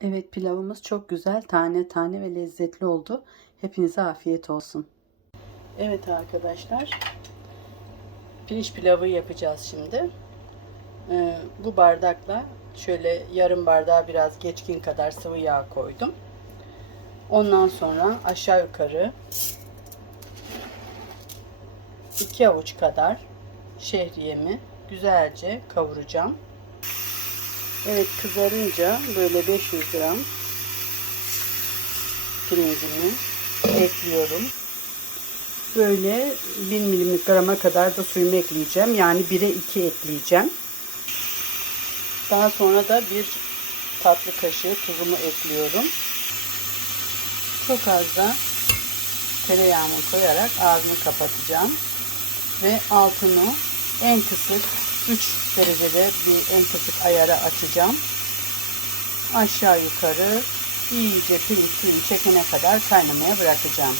Evet pilavımız çok güzel tane tane ve lezzetli oldu. Hepinize afiyet olsun. Evet arkadaşlar. Pirinç pilavı yapacağız şimdi. Ee, bu bardakla şöyle yarım bardağa biraz geçkin kadar sıvı yağ koydum. Ondan sonra aşağı yukarı 2 avuç kadar şehriyemi güzelce kavuracağım. Evet kızarınca böyle 500 gram pirincimi ekliyorum. Böyle 1000 miligrama kadar da suyumu ekleyeceğim. Yani 1'e 2 ekleyeceğim. Daha sonra da bir tatlı kaşığı tuzumu ekliyorum. Çok az da tereyağımı koyarak ağzını kapatacağım. Ve altını en kısık 3 derecede bir en kısık ayara açacağım. Aşağı yukarı iyice pirinç suyunu çekene kadar kaynamaya bırakacağım.